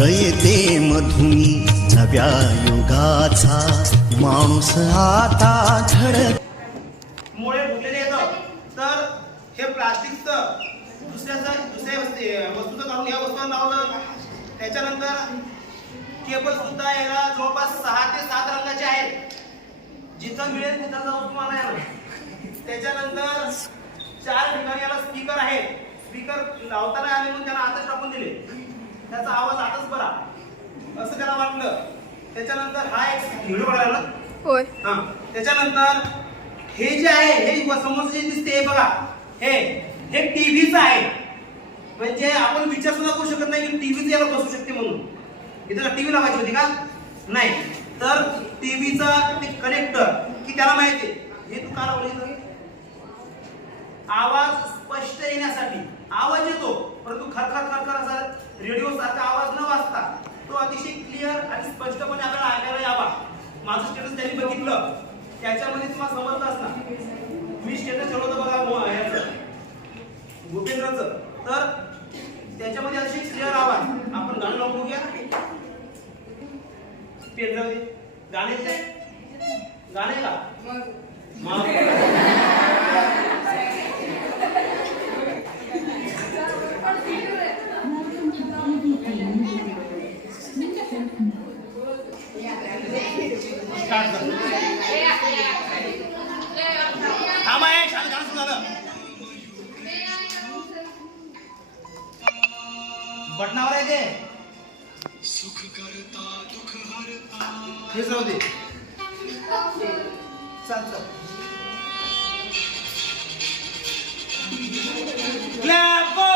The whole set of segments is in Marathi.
रयते मधुनी नव्या युगाचा माणूस आता घड मुळे फुटलेले येतं तर हे प्लास्टिकचं दुसऱ्या वस्तूचं काढून या वस्तूवर लावलं. त्याच्यानंतर केबल सुद्धा याला जवळपास 6 ते 7 रंगाचे आहेत. जिथं मिळेल तिथं जाऊन तुम्हाला यावं. त्याच्यानंतर 4 ठिकाणी याला स्पीकर आहे. स्पीकर लावताना आले म्हणून त्याला आतच टाकून दिले. त्याचा आवाज आतच बरा असं त्याला वाटलं. त्याच्यानंतर हा एक व्हिडिओ काढायला होय. हा त्याच्यानंतर हे जे आहे हे समोर जे दिसते बघा हे टीव्हीचं आहे. म्हणजे आपण विचार सुद्धा करू शकत नाही की टीव्हीच याला बसू शकते म्हणून. इथं टीव्ही लावायची होती का नाही. तर टीव्हीचा ते कनेक्टर की त्याला माहिती हे तू का लावलं. आवाज स्पष्ट येण्यासाठी आवाज येतो परंतु खरखर खरखर असा रेडिओ सारखा आवाज न वाजता तो अतिशय क्लिअर आणि स्पष्टपणे आपल्याला ऐकायला यावा. माझं स्टेटस त्यांनी बघितलं त्याच्यामध्ये तुम्हाला समजलं असणार. मी स्टेटस ठेवलं बघा याचं भूपेंद्रचं. तर त्याच्यामध्ये अतिशय क्लिअर आवाज. आपण गाणं लावून बघूया. पेंद्रामध्ये गाणे का बटनावर आहे ते सुख करता दुःख हरता हेच राहू दे. चल क्लॅप गो.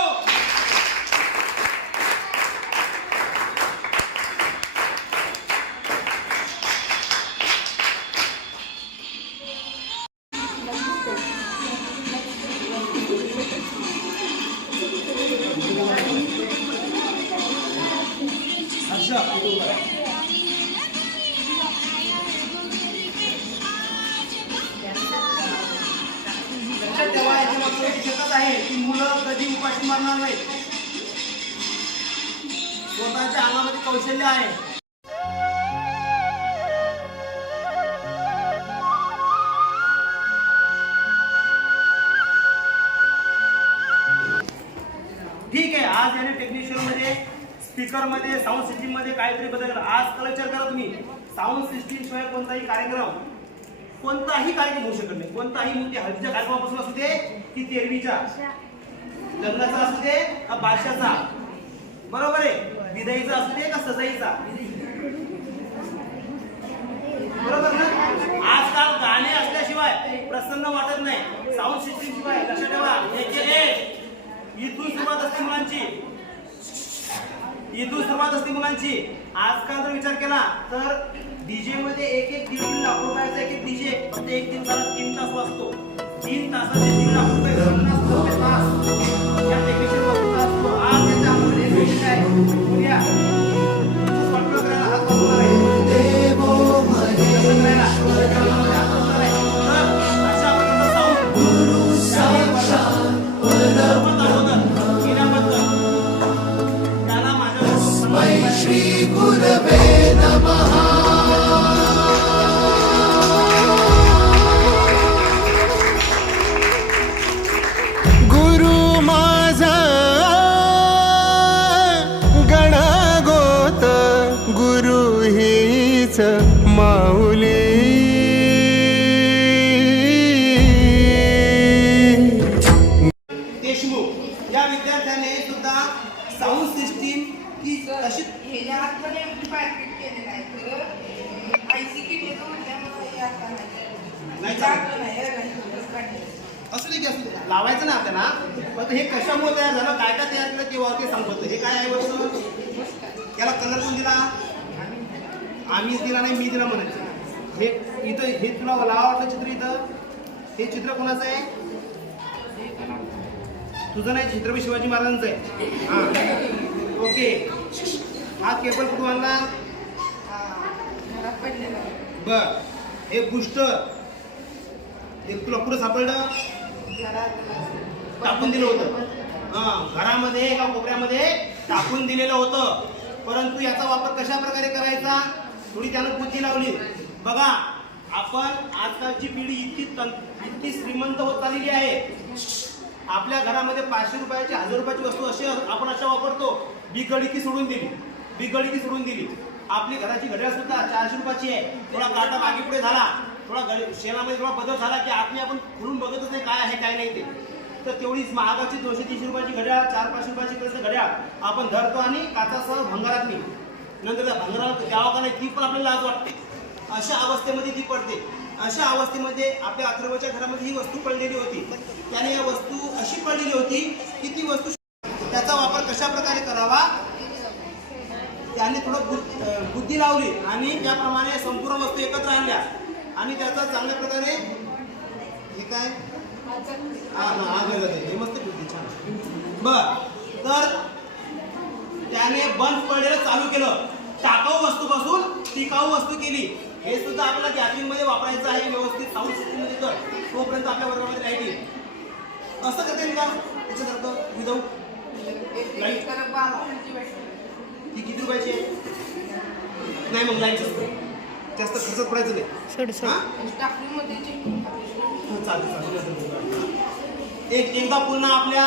आहे की मुलं कधी उपाशी मारणार नाही. स्वतःच्या अंगामध्ये कौशल्य आहे. ठीक आहे. आज याने टेक्निशियन मध्ये स्पीकर मध्ये साऊंड सिस्टीम मध्ये काहीतरी बदल करा. आज विचार करा तुम्ही साऊंड सिस्टीम शिवाय कोणताही कार्यक्रम होऊ शकत नाही. कोणताही मुद्दे हळदीच्या कार्यक्रमापासून असू दे की तेरवीच्या लग्नाचा असू दे का बादशाचा बरोबर आहे विदाईचा असू दे का सजाईचा बरोबर ना. आजकाल गाणे असल्याशिवाय प्रसन्न वाटत नाही. साऊंड सिस्टीम शिवाय लक्षात ठेवा. इथून सुरुवात असते मुलांची. आजकाल जर विचार केला तर डीजे मध्ये एक 1.5 लाख रुपयाचा एक डीजे फक्त 1 दिवसाला 3 तास वाजतो. 3 तासाचे 3 लाख रुपये टेक्निशियन वाजतो असतो. आज त्याच्यामुळे काय बोलूया कंट्रोल करायला हात वापरणार आहे. श्री गुरवे नमः. गुरु माझा गणगोत गुरु हीच माऊली. देशमुख या विद्यार्थ्याने सुद्धा साऊंड सिस्टीम की अशी असू दे की असू दे लावायचं ना आपल्याला. पण हे कशामुळे तयार झालं काय काय तयार केलं तेव्हा ते सांगतो. हे काय आहे वस्तू त्याला कलर कोण दिला आम्हीच दिला नाही मी दिला म्हणायचं. हे इथं हे तुला लावा वाटलं चित्र. इथं हे चित्र कोणाचं आहे तुझं नाही. छत्रपती शिवाजी महाराजांचं आहे. हा ओके. हा केबल कुठून आणला बर. हे बुस्टर एक तुला कुठं सापडलं टाकून दिलं होतं. घरामध्ये एका कोपऱ्यामध्ये टाकून दिलेलं होतं. परंतु याचा वापर कशा प्रकारे करायचा थोडी त्यानं बुद्धी लावली. बघा आपण आजकालची पिढी इतकी श्रीमंत होत चाललेली आहे. आपल्या घरामध्ये 500 रुपयाची 1000 रुपयाची वस्तू आपण अशा वापरतो. बिघडली की सोडून दिली. आपली घराची घड्याळ सुद्धा 400 रुपयाची आहे. थोडा काटा मागे पुढे झाला, थोडा शेणामध्ये थोडा बदल झाला की आपण खुलून बघतच नाही काय आहे काय नाही ते. तर तेवढीच महागाची 200-300 रुपयाची घड्याळ 400-500 रुपयाची घड्याळ आपण धरतो आणि काचासह भंगारात निघतो. नंतर त्या भंगाराला द्यावा का नाही ती पण आपल्याला लाज वाटते. अशा अवस्थेमध्ये ती पडते. अशा अवस्थेमध्ये आपल्या अथर्वच्या घरामध्ये ही वस्तू पडलेली होती. त्याने या वस्तू अशी पडलेली होती की ती वस्तू त्याचा वापर कशा प्रकारे करावा त्याने थोडं बुद्धी लावली आणि त्याप्रमाणे संपूर्ण वस्तू एकत्र आणल्या आणि त्याचा चांगल्या प्रकारे हे काय हे मस्त बुद्धी छान. बर तर त्याने बंद पडलेलं चालू केलं. टाकाऊ वस्तूपासून टिकाऊ वस्तू केली. हे सुद्धा आपल्याला गॅदरिंगमध्ये वापरायचं आहे. व्यवस्थित साऊंड सिस्टीममध्ये तर तोपर्यंत आपल्या वर्गामध्ये राहील. असं करता येईल का त्याच्यासारखं विदाऊट लाईट? ती किती रुपयाची आहे? नाही मग लाईट जास्त खर्च पडायचं नाही. चालेल एकदा पुन्हा आपल्या